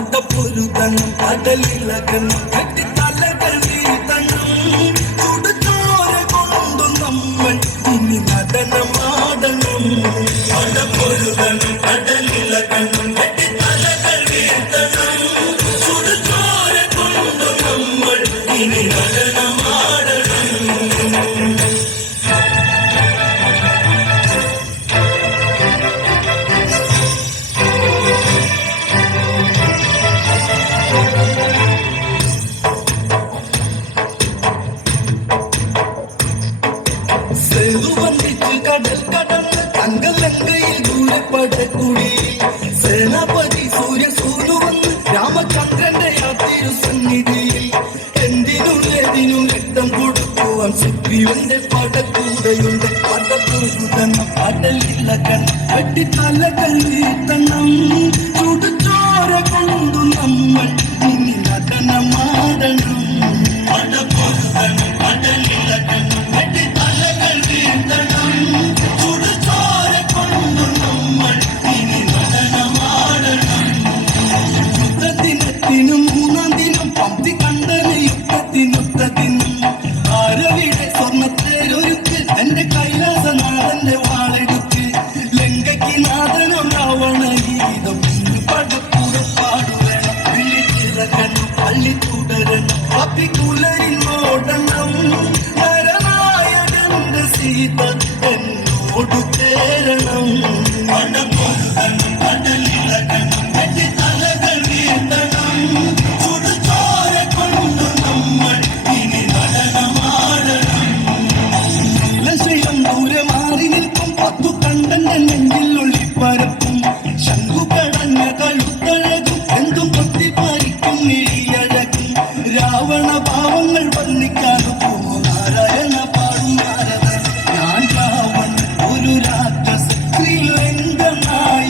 ஆட்ட பொருதனும் படலிலகனும் கட்டி தலைகளி தன்னும் சுடுதோர கொண்டு நம்மை இனி நடனமாடனும் ஆட்ட பொருதனும் படலிலகனும் கட்டி தலைகளி தன்னும் சுடுதோர கொண்டு நம்மை இனி நடனம் സേതുവന്നിച്ച് കടൽ കടന്ന് തങ്കലങ്കയിൽ ദൂരപ്പടക്കുടി സേനാപതി സൂര്യ സൂനു വന്ന് രാമചന്ദ്രന്റെ യാത്തിരു സന്നിധിയിൽ എന്തിനും ഏതിനും രക്തം കൊടുക്കുവാൻ സുഗ്രീവന്റെ പടക്കൂടയുണ്ട് പടപ്പുരുതണം കടലിളകൻ അടിത്തലകൾ വീഴ്ത്തണം ചുടുചോര కోరకండు నమ్మల్ నిన్న నటనమా എന്നോട് ചേരണം അനകൊരുതൻ അന I.